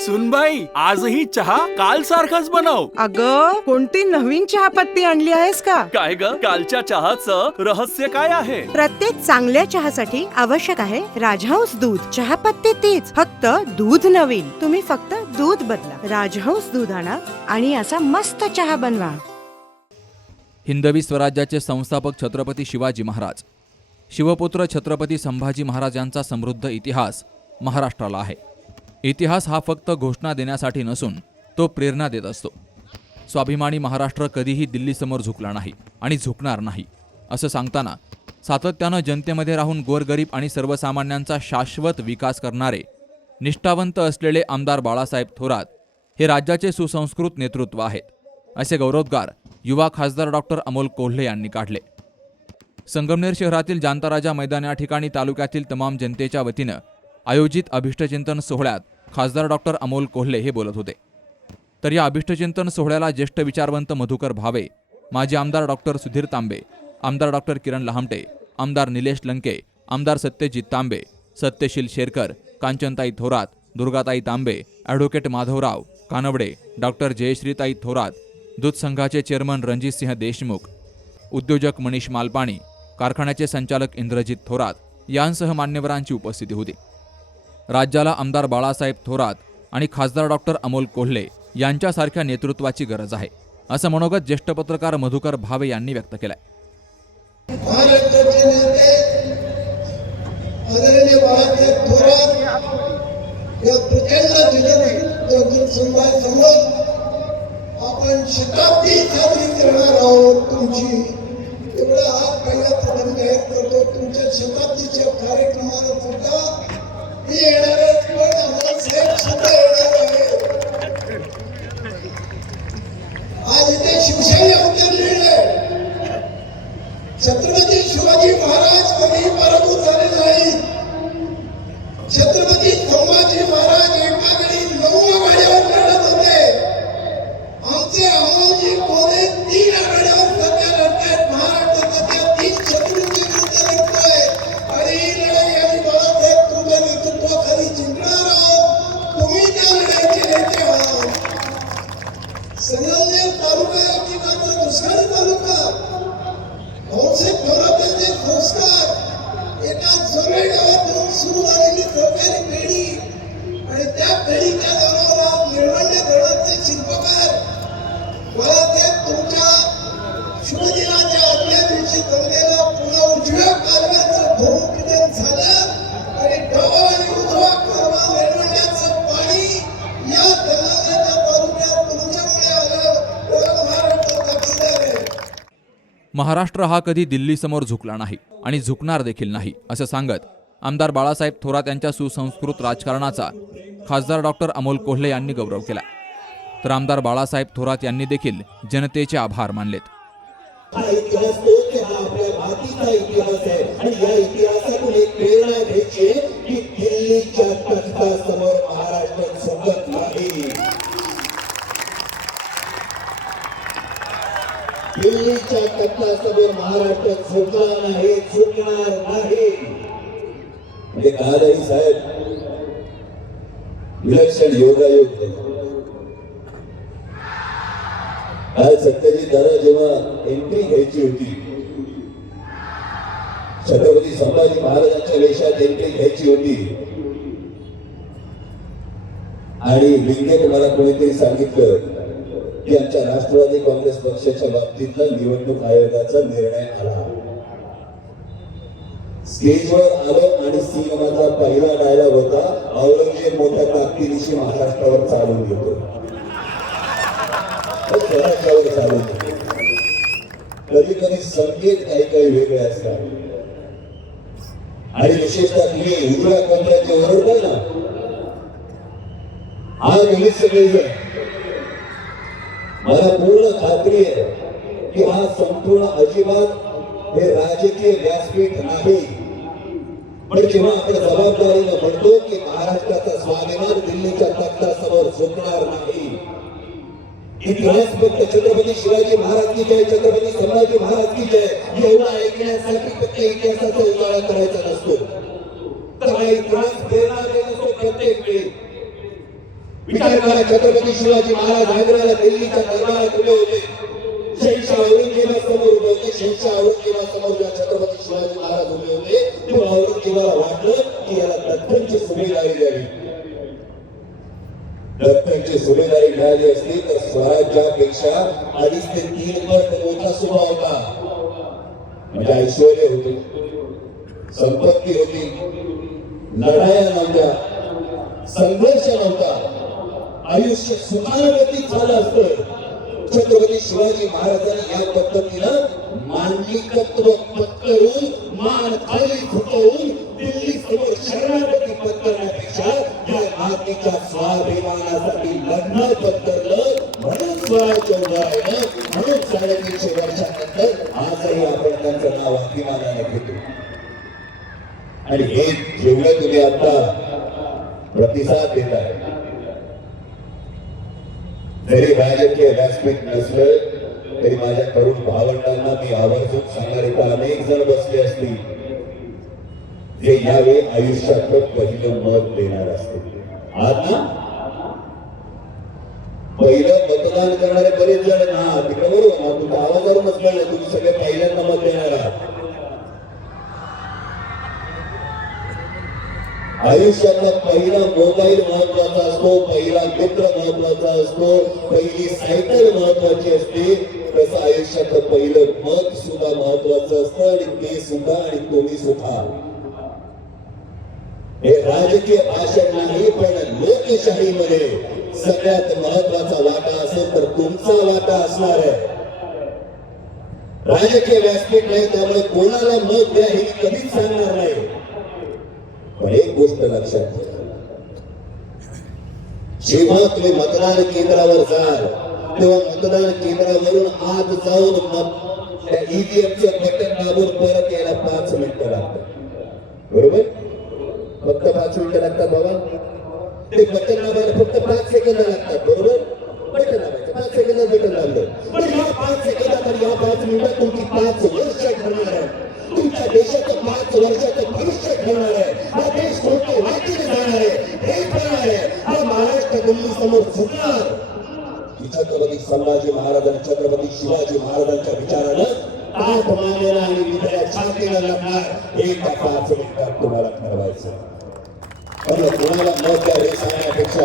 सुनबाई आजही चहा काल सारखाच बनव. अग कोणती नवीन चहापत्ती आणली आहेस का? काय ग? कालच्या चहाचं रहस्य काय आहे? प्रत्येक चांगल्या चहासाठी आवश्यक आहे राजहंस दूध. चहापत्ती तीच फक्त दूध नवीन. तुम्ही फक्त दूध बदला. राजहंस दूध आणा आणि असा मस्त चहा बनवा. हिंदवी स्वराज्याचे संस्थापक छत्रपती शिवाजी महाराज. शिवपुत्र छत्रपती संभाजी महाराज यांचा समृद्ध इतिहास महाराष्ट्राला आहे. इतिहास हा फक्त घोषणा देण्यासाठी नसून तो प्रेरणा देत असतो. स्वाभिमानी महाराष्ट्र कधीही दिल्लीसमोर झुकला नाही आणि झुकणार नाही असं सांगताना सातत्यानं जनतेमध्ये राहून गोरगरीब आणि सर्वसामान्यांचा शाश्वत विकास करणारे निष्ठावंत असलेले आमदार बाळासाहेब थोरात हे राज्याचे सुसंस्कृत नेतृत्व आहेत असे गौरवोद्गार युवा खासदार डॉक्टर अमोल कोल्हे यांनी काढले. संगमनेर शहरातील जांताराजा मैदान या ठिकाणी तालुक्यातील तमाम जनतेच्या वतीनं आयोजित अभिष्टचिंतन सोहळ्यात खासदार डॉक्टर अमोल कोल्हे हे बोलत होते. तर या अभिष्टचिंतन सोहळ्याला ज्येष्ठ विचारवंत मधुकर भावे माजी आमदार डॉक्टर सुधीर तांबे आमदार डॉक्टर किरण लहामटे आमदार निलेश लंके आमदार सत्यजित तांबे सत्यशील शेरकर कांचनताई थोरात दुर्गाताई तांबे ॲडव्होकेट माधवराव कानवडे डॉक्टर जयश्रीताई थोरात दूध संघाचे चेअरमन रणजितसिंह देशमुख उद्योजक मनीष मालपाणी कारखान्याचे संचालक इंद्रजित थोरात यांसह मान्यवरांची उपस्थिती होती. राज्याला आमदार बाळासाहेब थोरात आणि खासदार डॉक्टर अमोल कोल्हे यांच्यासारख्या नेतृत्वाची गरज आहे असं मनोगत ज्येष्ठ पत्रकार मधुकर भावे यांनी व्यक्त केलंय. आपण शताब्दी साजरी करणार आहोत. तुमची एवढा पहिला प्रथम जाहीर करतो तुमच्या शताब्दीच्या महाराष्ट्र हा कधी दिल्लीसमोर झुकला नाही आणि झुकणार देखील नाही असं सांगत आमदार बाळासाहेब थोरात यांच्या सुसंस्कृत राजकारणाचा खासदार डॉक्टर अमोल कोल्हे यांनी गौरव केला. तर आमदार बाळासाहेब थोरात यांनी देखील जनतेचे आभार मानलेत. या इतिहासातून एक प्रेरणा घ्यायची की दिल्लीच्या तख्तासमोर महाराष्ट्र झुकत नाही दिल्लीच्या तत्वासमोर महाराष्ट्र झुकणार नाही झुकणार नाही म्हणजे कालही साहेब विलक्षण योगायोग आहे. आज सत्यजित दादा जेव्हा एंट्री घ्यायची होती छत्रपती संभाजी महाराजांच्या वेशात एंट्री घ्यायची होती आणि लिंगे तुम्हाला कोणीतरी सांगितलं की आमच्या राष्ट्रवादी काँग्रेस पक्षाच्या बाबतीतला निवडणूक आयोगाचा निर्णय आला. स्टेजवर आलं आणि सिनेमाचा पहिला डायलॉग होता. औरंगजेब मोठ्या ताकदीनिशी महाराष्ट्रावर चालून येतो चालून कधी कधी संकेत काही काही वेगळे असतात. आणि विशेषतः तुम्ही उजव्या कोपऱ्याचे ओरडता ना? आज सगळे मला पूर्ण खात्री आहे की हा संपूर्ण अजिबात हे राजकीय व्यासपीठ नाही. पण जेव्हा आपण जबाबदारीनं म्हणतो की महाराष्ट्राचा स्वाभिमान दिल्लीच्या तख्तासमोर झुकणार नाही इतिहास फक्त छत्रपती शिवाजी महाराज की जय छत्रपती संभाजी महाराज की जय एवढा ऐकण्यासाठी फक्त इतिहासाचा उजाळा करायचा नसतो. तर हा इतिहास प्रेरणा देत असतो प्रत्येक वेळी. विचार छत्रपती शिवाजी महाराज आग्र्याला दिल्लीच्या दरबारात उभे होते. शहनशाह औरंगजेबासमोर उभे होते. शहनशाह औरंगजेबासमोर छत्रपती शिवाजी महाराज उभे होते तेव्हा औरंगजेबाला वाटलं की याला दख्खनची सुभेदारी द्यावी. दत्तांची सुभेदारी मिळाली असती तर स्वराज्यापेक्षा अडीच ते तीन पट मोठा सुभा होता. म्हणजे ऐश्वर होते. संपत्ती होती. लढाया नव्हत्या. संघर्ष नव्हता. आयुष्य सुखाने व्यतीत झालं असतं. छत्रपती शिवाजी महाराजांनी या पद्धतीनं मांडलिकत्व पत्करून मान खाली झुकवून दिल्ली समोर शरणागती पत्करण्यापेक्षा या मातीच्या स्वाभिमानासाठी लढणं पत्करलं म्हणून स्वराज्य उभं म्हणून साडेतीनशे वर्षानंतर आजही आपण त्यांचं नाव अभिमानाने घेतो. आणि हे जेवढं तुम्ही आता प्रतिसाद देत आहे व्यासपीठ नसलं तरी माझ्या तरुण भावंडांना मी आवर्जून सांगणार इथं अनेक जण बसले असतील जे यावेळी आयुष्यातलं पहिलं मत देणार असतील. आज ना? पहिलं मतदान करणारे बरेच जण ना तिकडे बरोबर ना तुमच्या आवाजावरूनच कळलं तुम्ही सगळे पहिल्यांदा मत देणार आहात. आयुष्यातला पहिला मोबाईल महत्त्वाचा असतो पहिला मित्र महत्त्वाचा असतो पहिली सायकल महत्वाची असते. तसं आयुष्यातलं पहिलं मत सुद्धा महत्वाचं असतं आणि ते सुद्धा आणि तुम्ही सुद्धा. हे राजकीय भाषण नाही पण लोकशाहीमध्ये सगळ्यात महत्त्वाचा वाटा असेल तर तुमचा वाटा असणार आहे. राजकीय व्यासपीठ नाही त्यामुळे कोणाला मत द्या हे कधीच सांगणार नाही. पण एक गोष्ट लक्षात ठेवा. जेव्हा तुम्ही मतदान केंद्रावर जाल तेव्हा मतदान केंद्रावरून आत जाऊन त्या ईव्हीएमचं बटन दाबून परत यायला पाच मिनिटं लागतात. बरोबर? फक्त पाच मिनिटं लागतात बाबा. ते बटन दाबायला फक्त पाच सेकंद लागतात बरोबर? बटन दाबायचं पाच सेकंदात बटन दाबलं. पण या पाच सेकंदात आणि या पाच मिनिटात तुमची पाच वर्ष ठरणार आहे तुमच्या देशाचं पाच वर्षाचं भविष्य ठरणार आहे. दिल्ली समोर झुकणार की छत्रपती संभाजी महाराज आणि छत्रपती शिवाजी महाराजांच्या विचारानं पाप मानेला आणि हृदया छातीला लागणार एक त्या पाच मिनिटात तुम्हाला ठरवायचं. पण कोणाला मत द्यावे सांगण्यापेक्षा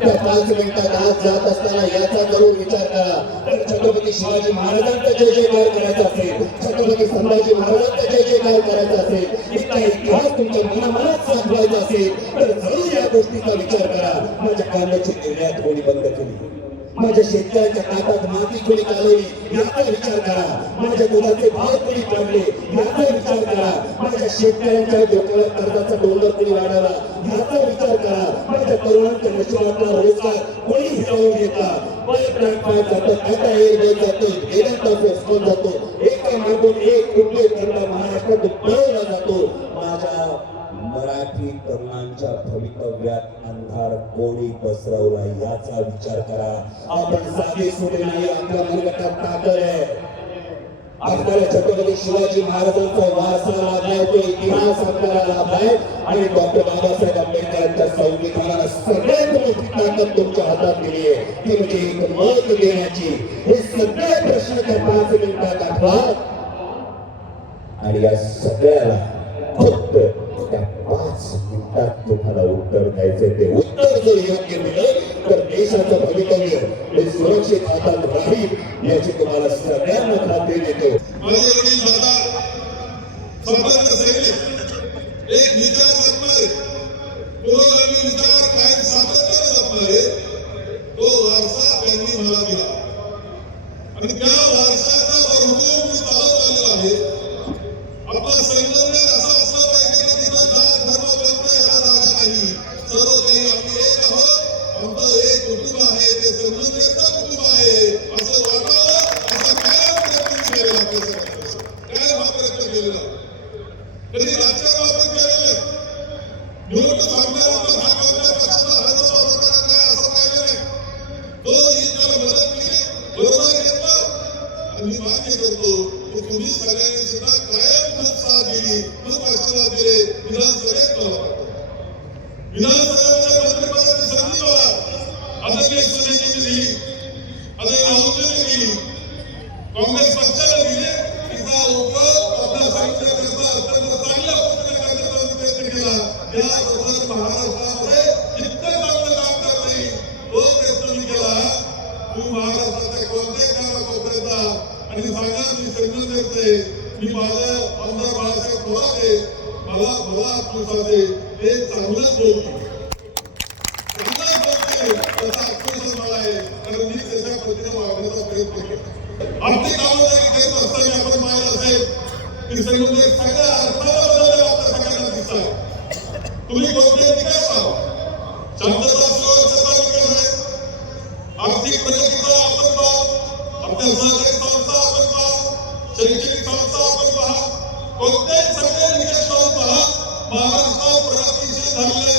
त्या पाच मिनिटात आज जात असताना याचा जरूर विचार करा. तर छत्रपती शिवाजी महाराजांचा जय जयकार करायचा असेल छत्रपती संभाजी महाराजांचा जय जयकार करायचा असेल इतका इतिहास तुमच्या मनामनात साठवायचा असेल तर जरूर या गोष्टीचा विचार करा माझ्या कांद्याची निर्यात कोणी बंद केली माझ्या शेतकऱ्याच्या ताटात माती कोणी घालवली याचा विचार करा. माझ्या दुधाचे भाव कोणी काढले याचा विचार करा. माझ्या शेतकऱ्यांच्या डोक्याला कर्जाचा डोंगर कोणी वाढवला याचा विचार करा. माझ्या तरुणांच्या नशिबातला रोजगार कोणी हिरावून घेतला पाईपलाईन पाय जातो टाटा एअरवेज जातो जातो एका मागून एक कुठे त्यांना महाराष्ट्रात पळवला जातो. माझ्या मराठी तरुणांच्या भवितव्यात अंधार कोणी पसरवला याचा विचार करा. आपण साधे सोडे नाही आपल्या मनगटात ताकद आहे. आपल्याला छत्रपती शिवाजी महाराजांचा वारसा लाभलाय तो इतिहास आपल्याला लाभलाय. आणि डॉक्टर बाबासाहेब आंबेडकरांच्या संविधानाला सगळ्यात मोठी ताकद तुमच्या हातात दिली आहे. ती म्हणजे एक मत देण्याची. हे सगळे प्रश्न त्या पाच मिनिटात आठवा. आणि या सगळ्याला फक्त त्या तुम्हाला उत्तर द्यायचे ते उत्तर जर योग्य दिलं तर देशाचं भवितव्य हे सुरक्षित हातात राहील याची तुम्हाला सगळ्यांना खात्री देतो. एक विचार आणि करतो की तुम्ही सगळ्यांनी सुद्धा कायम खूप साथ दिली. खूप आशीर्वाद दिले विधानसभेत मला वाटतं विधानसभेच्या मंत्रिपदाची संधी मला आदरणीय सोनेजीने दिली आदरणीय दिली. काँग्रेस दिले. तिचा उपयोग आपल्या अत्यंत चांगल्या प्रयत्न केला. महाराष्ट्रामध्ये जितकं चांगलं काम करता येईल तो प्रयत्न मी केला. तू महाराष्ट्राच्या कोणत्याही कानाकोपऱ्यात आणि सांगा मी संकल्प करते मी माझं आमदार बाळासाहेब थोराते मला मला आत्मविश्वास आहे ते चांगलंच बोलतो. चांगलंच बोलते तसा आत्मविश्वास मला आहे. कारण मी त्याच्या पद्धतीने वागण्याचा प्रयत्न केला. आपली कामं जरी करत असताना आपण पाहिलं असेल. की संघ सगळ्या अर्थाला बदललेला आपल्या सगळ्यांना दिसतात तुम्ही कोणते विकास पाहा शांतता सुव्यवस्थेचा विकास आहे. आर्थिक प्रगतीचा आपण पहा. आपल्या कोणत्याही सगळे विकास पहा. महाराष्ट्रात प्रगतीशील झालेले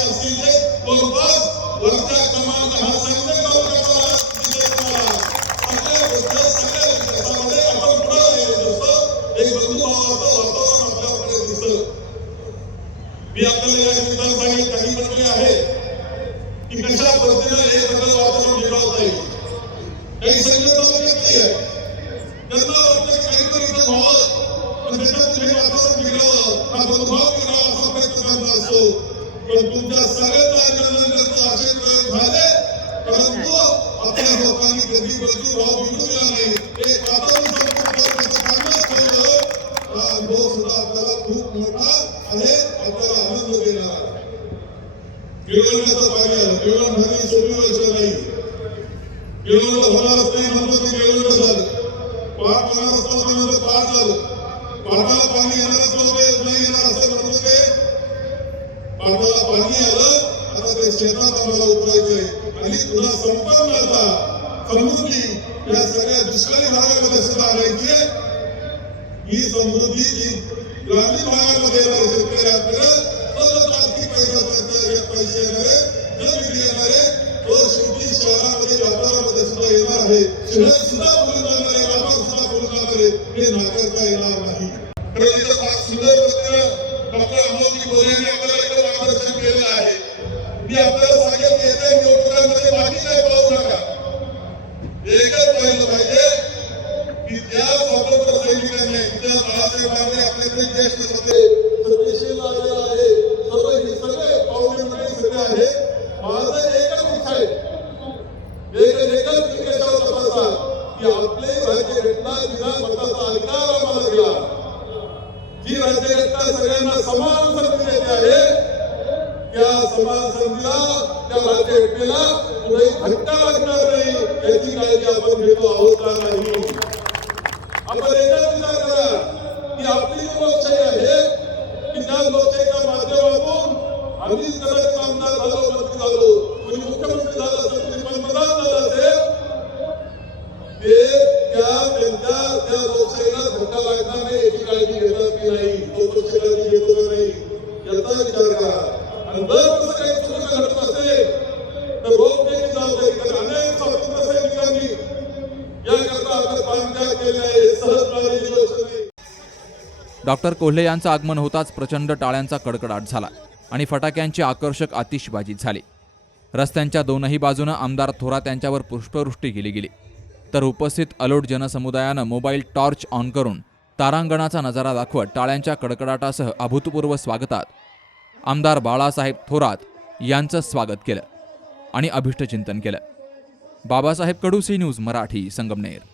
असतील ते. कोणताच वरच्या क्रमांक हा संघ तालुक्याचा दिसेल सगळ्या गोष्टी सगळ्या विकासामध्ये आपण पुढे एक बंधुभावाचं वातावरण आपल्याकडे मी आपल्याला या निमित्तानं सांगेल काही आहे की कशा पद्धतीने हे सगळं वातावरण बिघडवता येईल? काही संघटना व्यक्ती आहे त्यांना पण तुमच्या सगळ्यांचं असे प्रयोग झाले परंतु आपल्या लोकांनी कधी बंधुभाव बिघडू दिला नाही. ठेवलं हा सुद्धा आपल्याला खूप मोठा आहे आपल्याला आनंद देणार आहे. केळवण्याचं पाहिलं केळवण घरी विषय नाही केळवण होणारच नाही म्हणतो ते झालं पाठ होणार असतं म्हणतो पाठ झालं. पाटाला पाणी येणारच नव्हते नाही येणार असं म्हणतो ते पाणी आलं आता ते शेतात आम्हाला उतरायचंय. आणि पुन्हा संपन्न आता समृद्धी या सगळ्या दुष्काळी भागामध्ये सुद्धा आणायची ही समृद्धी जी ग्रामीण भागामध्ये येणारे शेतकरी आपल्याला सतत आर्थिक पैसा पैसे येणारे जर येणारे तो शेवटी शहरामध्ये व्यापारामध्ये सुद्धा येणार आहे. शहर सुद्धा बोलून जाणार आहे व्यापार सुद्धा बोलून जाणार. आहे हे नाकारता येणार नाही तर इथं फार सुंदर पद्धतीनं डॉक्टर अमोलजी बोरे यांनी आपल्याला इथं मार्गदर्शन केलेलं आहे मी आपल्याला सांगेल की येत्या निवडणुकांमध्ये बाकी काय पाहू नका एकच पाहिलं पाहिजे की त्या स्वातंत्र्य सैनिकांनी बाळासाहेब ठाकरे आपल्याकडे ज्येष्ठ सगळे सतीशील आलेला आहे. सर्व हे सगळे पाहुणे मंडळी सगळे आहे माझं एकच इच्छा आहे. एक एकच विकेशावर तपासा की आपले राज्य घटना विधान मताचा अधिकार आम्हाला दिला. सगळ्यांना समान संधी देते आहे त्या समान संधीला त्या राज्यघटनेला कुठेही धक्का लागणार नाही याची काळजी आपण घेतो आहोत का नाही आपण एकच विचार करा की आपली जी लोकशाही आहे की त्या लोकशाहीच्या माध्यमातून आम्ही कदाचित आमदार झालो मंत्री झालो कोणी मुख्यमंत्री झाला असेल कोणी पंतप्रधान झाला असेल ते त्या त्यांच्या त्या लोकशाहीला धक्का लागणार नाही याची काळजी घेतात की नाही तो पक्ष काळजी घेतो का नाही याचा विचार करा आणि जर तसं काही चुकीचं घडत असेल तर रोखण्याची जबाबदारी कारण अनेक स्वातंत्र्य सैनिकांनी याकरता आपलं प्राणत्याग केले आहे हे सहज मिळालेली गोष्ट नाही डॉक्टर कोल्हे यांचं आगमन होताच प्रचंड टाळ्यांचा कडकडाट झाला आणि फटाक्यांची आकर्षक आतिषबाजी झाली. रस्त्यांच्या दोनही बाजूनं आमदार थोरात यांच्यावर पुष्पवृष्टी केली गेली. तर उपस्थित अलोट जनसमुदायानं मोबाईल टॉर्च ऑन करून तारांगणाचा नजारा दाखवत टाळ्यांच्या कडकडाटासह अभूतपूर्व स्वागतात आमदार बाळासाहेब थोरात यांचं स्वागत केलं आणि अभिष्टचिंतन केलं. Babasaheb Kadu C news Marathi Sangamner.